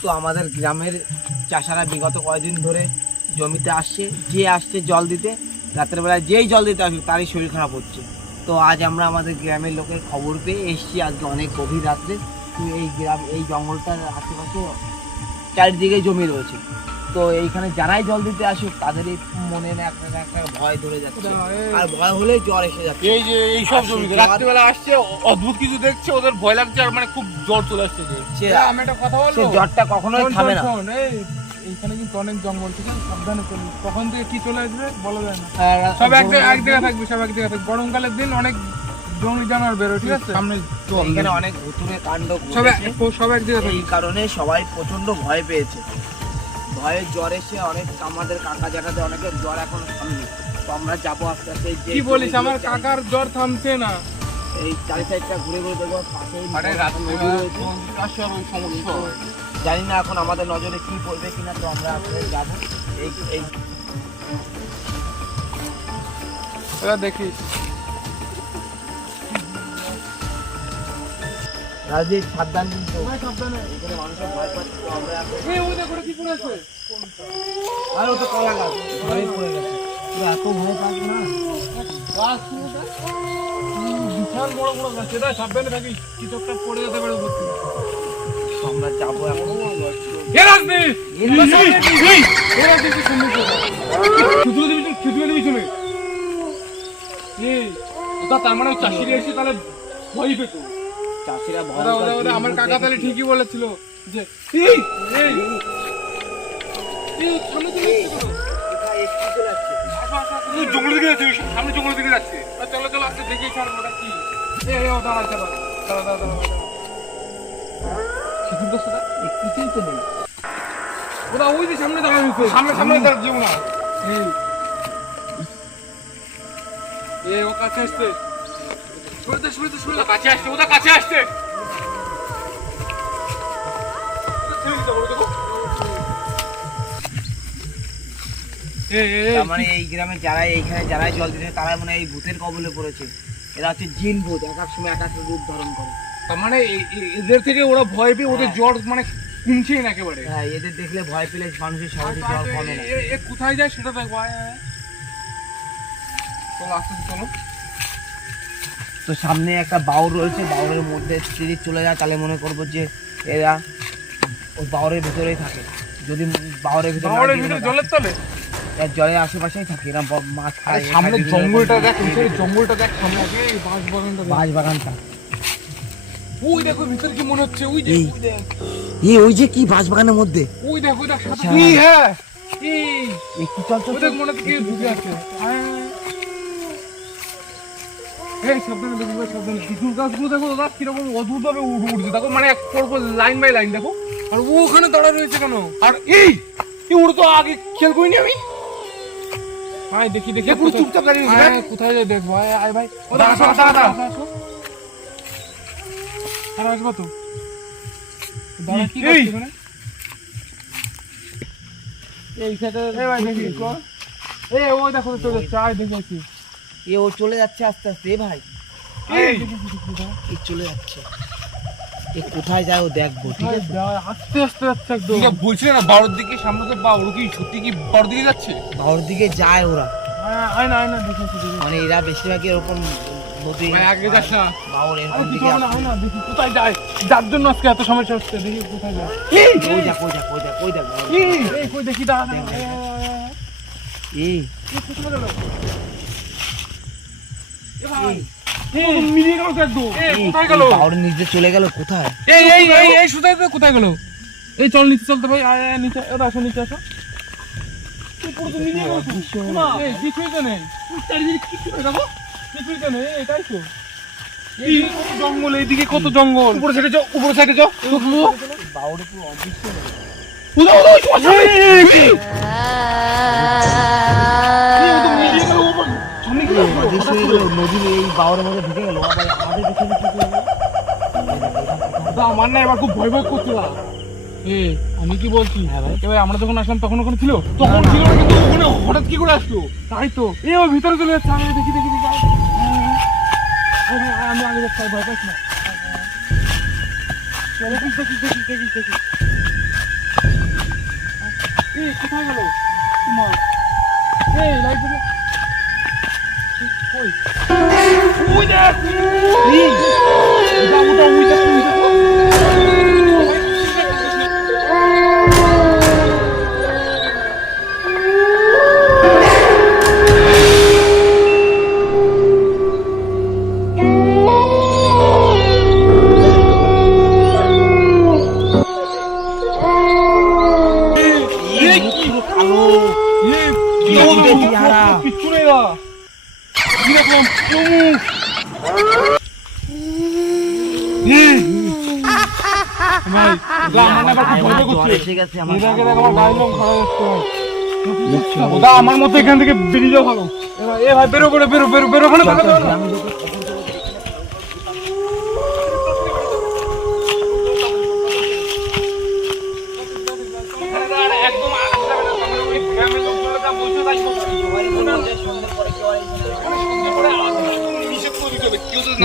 তো আমাদের গ্রামের চাষারা বিগত কয়েকদিন ধরে জমিতে আসছে জল দিতে, রাতের বেলায় যেই জল দিতে আসুক তারই শরীর খারাপ হচ্ছে। তো আজ আমরা আমাদের গ্রামের লোকের খবর পেয়ে এসেছি আজকে অনেক গভীর রাত্রে। এই জঙ্গলটার আশেপাশে চারিদিকে জমি রয়েছে, তো এইখানে যারাই জল দিতে আসুক তাদেরই মনে না একটা ভয় ধরে যাচ্ছে, আর ভয় হলেই জ্বর এসে যাচ্ছে। এই যে এইসব জমিতে রাত্রিবেলা আসছে, অদ্ভুত কিছু দেখছে, ওদের ভয় লাগছে, আর মানে খুব জ্বর চলে আসছে। আমি একটা কথা বলবো, জ্বরটা কখনোই থামে না। এইখানে কিন্তু অনেক জঙ্গল, ঠিক আছে, সাবধানে চলবি, কখন থেকে কি চলে আসবে বলা যায় না। সব এক জায়গায় থাকবে, সব এক জায়গায় থাকবে। গরমকালের দিন অনেক জঙ্গলি জানোয়ার বেরোয়, ঠিক আছে, সামনে এখানে অনেক ভুতুড়ে কাণ্ড সব এক জায়গায়। এই কারণে সবাই প্রচন্ড ভয় পেয়েছে, ভয়ের জ্বর এসে অনেক আমাদের কাকা জ্যাঠাদের অনেকের জ্বর এখনো থামেনি। তো আমরা যাবো আস্তে আস্তে। কি বলিস, আমার কাকার জ্বর থামছে না। এই চারি সাইডটা ঘুরে ঘুরে দেখবো, জানি না এখন আমাদের নজরে কি পড়বে কিনা। তো আমরা আসলে যাবো এই দেখিস রাজীব, সাবধান কিন্তু, এখানে মানুষের ভয় পাচ্ছে। তো আমরা আর ও তো কলা গাছ ভয় পড়ে গেছে, এত ভয় পাস না। বিশাল বড় বড় গাছ, সেটা সাবধানে থাকিস, কিছু একটা পড়ে যেতে পারে উপর থেকে। আমরা যাবো এখন। তার মানে চাষিরা এসে তাহলে ভয় পেত। চাষিরা আমার কাকা তাহলে ঠিকই বলেছিল যে জঙ্গলের দিকে যাচ্ছে, সামনে জঙ্গলের দিকে যাচ্ছে। চলো চলো আজকে দেখি ওটা কি। কিছুই তো নেই, ওটা ওই যে সামনে দাঁড়ানো, সামনে সামনে যেও না। ও কাছে আসছে, কাছে আসছে, ওটা কাছে আসছে। মানে এই গ্রামে যারাই জল দিচ্ছে তারাই মানে এই ভূতের কবলে পড়েছে। এরা হচ্ছে জিন ভূত, এক এক সময় এক এক রূপ ধারণ করে। তার মানে এদের থেকে ওরা ভয় পেয়ে ওদের জ্বর মানে কমছেই না একেবারে। হ্যাঁ, এদের দেখলে ভয় পেলে মানুষের সহজে জ্বর কমে না। কোথায় যায় সেটা দেখবো। চলো আস্তে চলো। তো সামনে একটা বাউর রয়েছে, বাউরের মধ্যে যদি চলে যায় তাহলে মনে করবো যে এরা ওই বাউরের ভিতরেই থাকে। যদি বাউরের ভিতরে জলের তলে, জলের আশেপাশেই থাকে এরা মাছ খায়। সামনে জঙ্গলটা দেখ, জঙ্গলটা দেখ, সামনে বাঁশ বাগানটা। ওই দেখো ভিতরে কি মনে হচ্ছে, ওই যে ওই যে কি বাঁশ বাগানের মধ্যে, ওই দেখো দেখ। হ্যাঁ, কি চল মনে হচ্ছে কি ঢুকে আছে। এই সাবধানে দেখো, সাবধানে। খেজুর গাছগুলো দেখো দাদা কিরকম অদ্ভুত ভাবে উঠছে, দেখো মানে পরপর লাইন বাই লাইন দেখো। আর ও ওখানে দাঁড়ায় রয়েছে কেন? আর এই ওর তো আগে খেয়াল করিনি আমি। ভাই দেখি পুরো চুপচাপ দাঁড়িয়ে রয়েছে। কোথায় যাই দেখবো। আয় ভাই, আর আসবো তো। দাঁড়া, কি করছিস ওখানে? এই সাইডে ভাই দেখি কর। ওই দেখো চলে যাচ্ছে, আয় দেখেছি। ও চলে যাচ্ছে আস্তে আস্তে। ভাই চলে যাচ্ছে, কোথায় যায় ও দেখবো। ঠিক আছে, আস্তে আস্তে যাচ্ছে একদম। বলছিল না বাউর দিকে, সামনে তো বাউর কি সত্যি কি বাউর দিকে যাচ্ছে? বাউর দিকে যায় ওরা। আয় না দেখেছি। মানে এরা বেশিরভাগই এরকম নদী আগে যাস না, বাউর এরকম দিকে দেখি কোথায় যায়, যার জন্য আজকে এত সমস্যা হচ্ছে। দেখি কোথায় যায়। কই দেখি দাঁড়া। নিচে চলে গেল কোথায়? কোথায় গেল? এই চল নিচে চলতে ভাই, নিচে আসো, নিচে আসো। কিছুই তো নেই, কিছুই তো নেই। এটাই তো জঙ্গল, এইদিকে কত জঙ্গল। উপরে সাইডে যাও। বাউরে পুরো অদৃশ্য নদীর এই বাউরের মধ্যে ঢুকে গেল। আমাদের পিছনে কি করবে? আমার না এবার খুব ভয় করছে। আমি কি বলছি, এবার আমরা যখন আসলাম তখন ওখানে ছিল, তখন ছিল না, কিন্তু ওখানে হঠাৎ কি করে আসলো? তাই তো ওই ভিতরে চলে যাচ্ছে। আমি দেখি আমি আগে যাচ্ছি, ভয় পাইছি না। দেখি এই কোথায় গেল তোমার এই লাইট দিলে কই ওই দেখ এই ওটা ওই দেখ কিচ্ছু নেই না কিরকম চমুক ভাই আমার না খুব ভয় করছে এসে গেছে আমার এটাকে দেখ আমার গায়ের রং খারাপ হচ্ছে ওটা আমার মতো এখান থেকে বেরিয়ে যাও ভালো এ ভাই বেরো করে বেরো বেরো বেরো ওখানে বেরো একদম ওই গ্রামের লোকগুলো যা বলছে তাই সন্ধ্যের পরে কেউ আর এখানে নিষেধ করে দিতে হবে কেউ